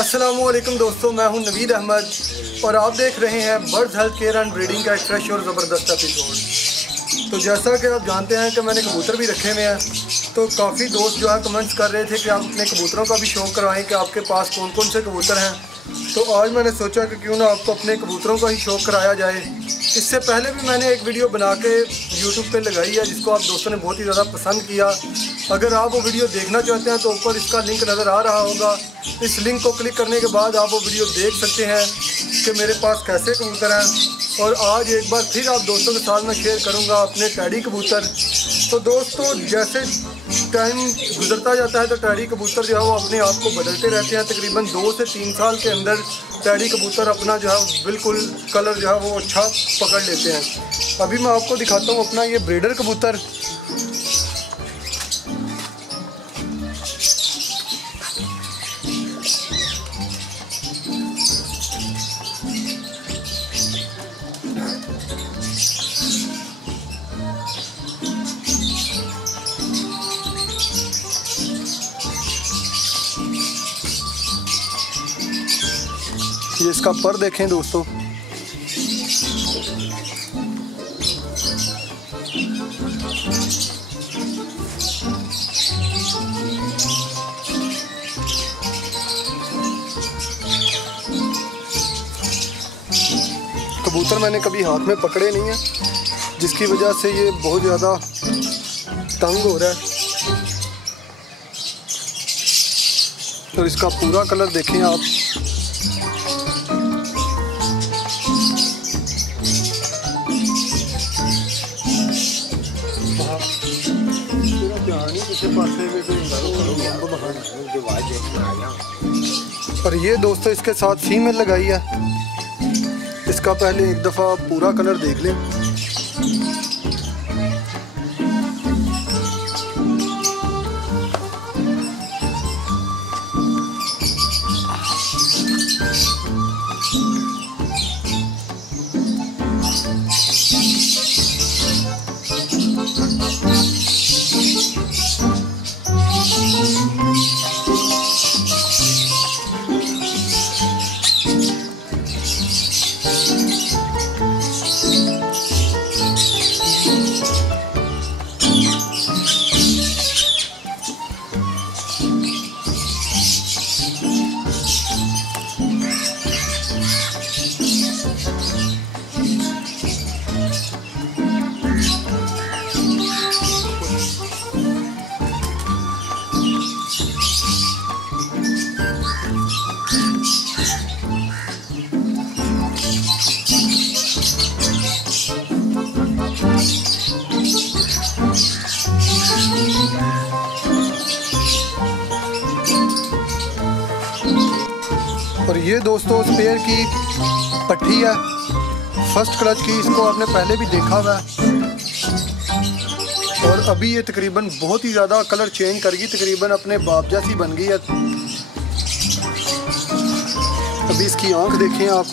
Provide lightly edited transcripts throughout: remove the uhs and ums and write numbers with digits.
अस्सलामुअलैकुम दोस्तों, मैं हूं नवीद अहमद और आप देख रहे हैं birds health care and breeding का एक फ्रेश और ज़बरदस्त एपिसोड। तो जैसा कि आप जानते हैं कि मैंने कबूतर भी रखे हुए हैं, तो काफ़ी दोस्त जो है कमेंट्स कर रहे थे कि आप अपने कबूतरों का भी शौक़ करवाएं कि आपके पास कौन कौन से कबूतर हैं। तो आज मैंने सोचा कि क्यों ना आपको अपने कबूतरों का ही शौक़ कराया जाए। इससे पहले भी मैंने एक वीडियो बना के यूट्यूब पे लगाई है जिसको आप दोस्तों ने बहुत ही ज़्यादा पसंद किया। अगर आप वो वीडियो देखना चाहते हैं तो ऊपर इसका लिंक नज़र आ रहा होगा। इस लिंक को क्लिक करने के बाद आप वो वीडियो देख सकते हैं कि मेरे पास कैसे कबूतर हैं। और आज एक बार फिर आप दोस्तों के साथ मैं शेयर करूंगा अपने टैडी कबूतर। तो दोस्तों, जैसे टाइम गुजरता जाता है तो टैडी कबूतर जो है वो अपने आप को बदलते रहते हैं। तकरीबन 2 से 3 साल के अंदर टैडी कबूतर अपना जो है बिल्कुल कलर जो है वो अच्छा पकड़ लेते हैं। अभी मैं आपको दिखाता हूँ अपना ये ब्रीडर कबूतर। ये इसका पर देखें दोस्तों, कबूतर मैंने कभी हाथ में पकड़े नहीं है, जिसकी वजह से ये बहुत ज़्यादा तंग हो रहा है। तो इसका पूरा कलर देखें आप, और ये दोस्तों इसके साथ फीमेल लगाई है। इसका पहले एक दफ़ा पूरा कलर देख लें। और ये दोस्तों स्पेयर की पट्टी है, फर्स्ट क्लच की। इसको आपने पहले भी देखा हुआ है और अभी ये तकरीबन बहुत ही ज़्यादा कलर चेंज कर गई, तकरीबन अपने बाप जैसी बन गई है। अभी इसकी आंख देखें आप,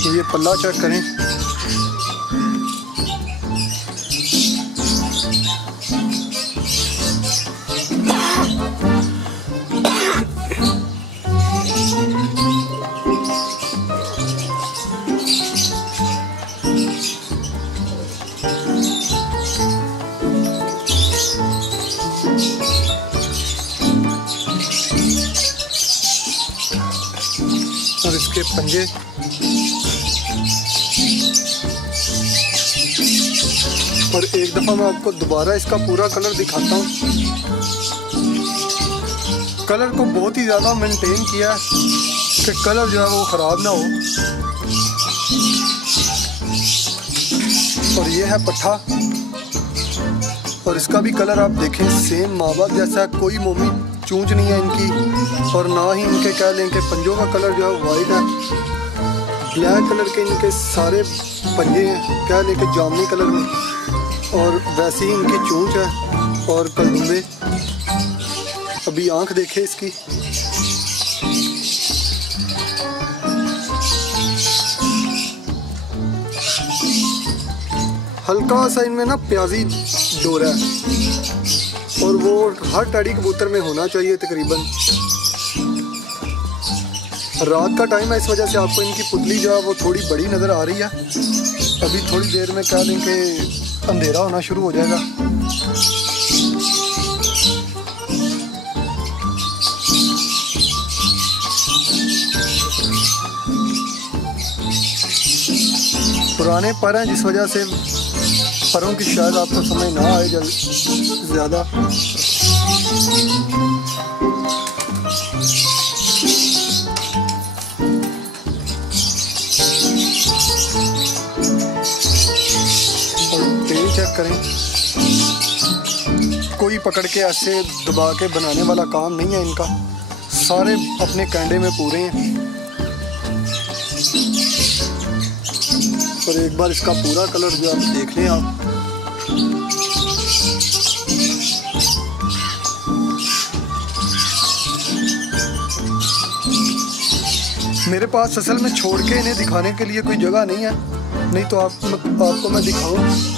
तो ये पल्ला चेक करें। और इसके पंजे, और एक दफ़ा मैं आपको दोबारा इसका पूरा कलर दिखाता हूँ। कलर को बहुत ही ज़्यादा मेंटेन किया कि कलर जो है वो ख़राब ना हो। और ये है पट्ठा, और इसका भी कलर आप देखें सेम माँ बाप जैसा, कोई मोमी चूंच नहीं है इनकी, और ना ही इनके कह लें कि पंजों का कलर जो है वाइट है, ब्लैक कलर के इनके सारे पंजे हैं, क्या लेके जामुनी कलर में, और वैसे ही इनकी चोंच है और कलदुम्बे। अभी आंख देखे इसकी, हल्का सा इनमें ना प्याजी डोरा है और वो हर टैडी कबूतर में होना चाहिए तकरीबन। रात का टाइम है, इस वजह से आपको इनकी पुतली जो है वो थोड़ी बड़ी नज़र आ रही है। अभी थोड़ी देर में कह दें कि अंधेरा होना शुरू हो जाएगा। पुराने पर हैं जिस वजह से परों की शायद आपको समझ ना आए ज़्यादा। चेक करें, कोई पकड़ के ऐसे दबा के बनाने वाला काम नहीं है इनका, सारे अपने कैंडे में पूरे हैं। और एक बार इसका पूरा कलर जो आप देख लें आप, मेरे पास असल में छोड़ के इन्हें दिखाने के लिए कोई जगह नहीं है, नहीं तो आपको मैं दिखाऊं।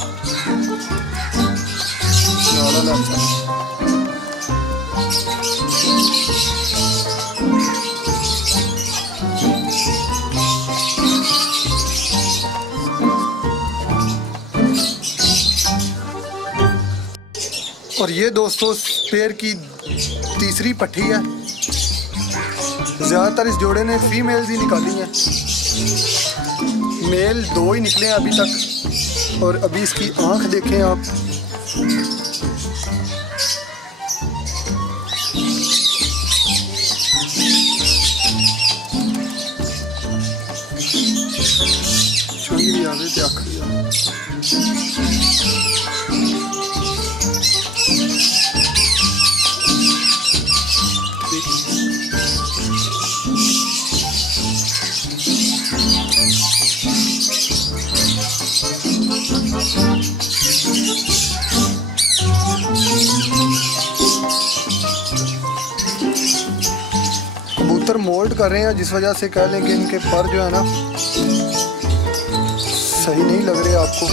और ये दोस्तों पेड़ की तीसरी पट्टी है। ज़्यादातर इस जोड़े ने फीमेल्स ही निकाली हैं, मेल 2 ही निकले हैं अभी तक। और अभी इसकी आंख देखें आप, छोटी आगे से आखिरी कबूतर मोल्ड कर रहे हैं, जिस वजह से कह लें कि इनके पर जो है ना सही नहीं लग रहे आपको।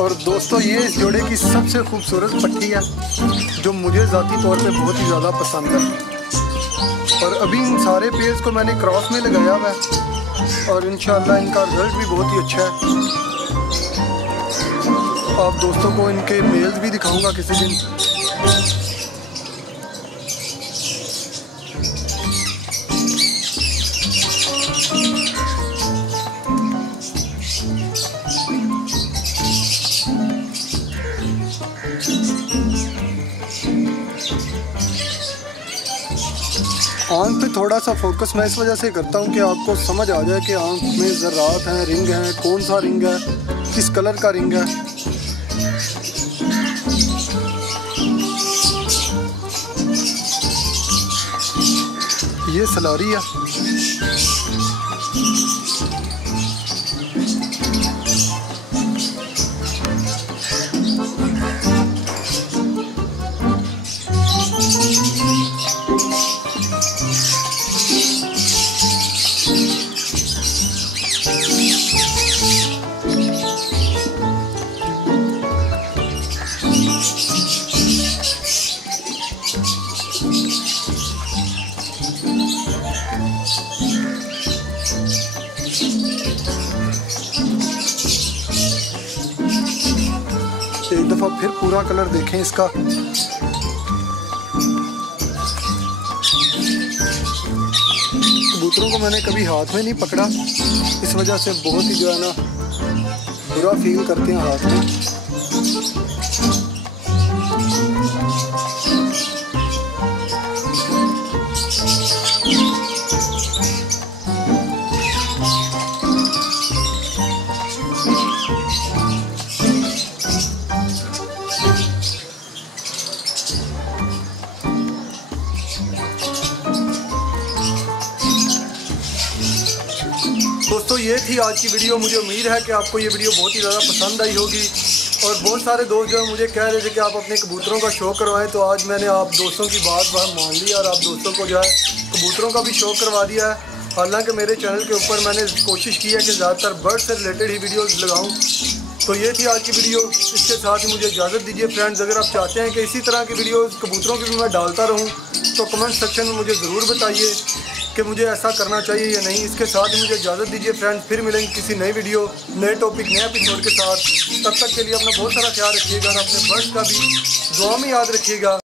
और दोस्तों ये इस जोड़े की सबसे खूबसूरत पट्टी है जो मुझे ज़ाती तौर पे बहुत ही ज़्यादा पसंद है। और अभी इन सारे पेयर्स को मैंने क्रॉस में लगाया हुआ है और इंशाल्लाह इनका रिजल्ट भी बहुत ही अच्छा है। आप दोस्तों को इनके मेल्स भी दिखाऊंगा किसी दिन। आंख पे थोड़ा सा फोकस मैं इस वजह से करता हूँ कि आपको समझ आ जाए कि आंख में ज़र्रात हैं, रिंग हैं, कौन सा रिंग है, किस कलर का रिंग है। ये सलारी है। एक दफ़ा फिर पूरा कलर देखें इसका। कबूतरों को मैंने कभी हाथ में नहीं पकड़ा, इस वजह से बहुत ही जो है ना पूरा फील करते हैं हाथ में। दोस्तों ये थी आज की वीडियो। मुझे उम्मीद है कि आपको ये वीडियो बहुत ही ज़्यादा पसंद आई होगी और बहुत सारे दोस्त जो है मुझे कह रहे थे कि आप अपने कबूतरों का शौक़ करवाएं, तो आज मैंने आप दोस्तों की बात मान ली और आप दोस्तों को जो है कबूतरों का भी शौक़ करवा दिया है। हालांकि मेरे चैनल के ऊपर मैंने कोशिश की है कि ज़्यादातर बर्ड से रिलेटेड ही वीडियोज़ लगाऊँ। तो ये थी आज की वीडियो। इसके साथ ही मुझे इजाज़त दीजिए फ्रेंड्स। अगर आप चाहते हैं कि इसी तरह की वीडियोज़ कबूतरों की भी मैं डालता रहूँ तो कमेंट सेक्शन में मुझे ज़रूर बताइए कि मुझे ऐसा करना चाहिए या नहीं। इसके साथ ही मुझे इजाज़त दीजिए फ्रेंड्स। फिर मिलेंगे किसी नई वीडियो, नए टॉपिक, नए एपिसोड के साथ। तब तक के लिए अपना बहुत सारा ख्याल रखिएगा और अपने बर्ड्स का भी दुआ में याद रखिएगा।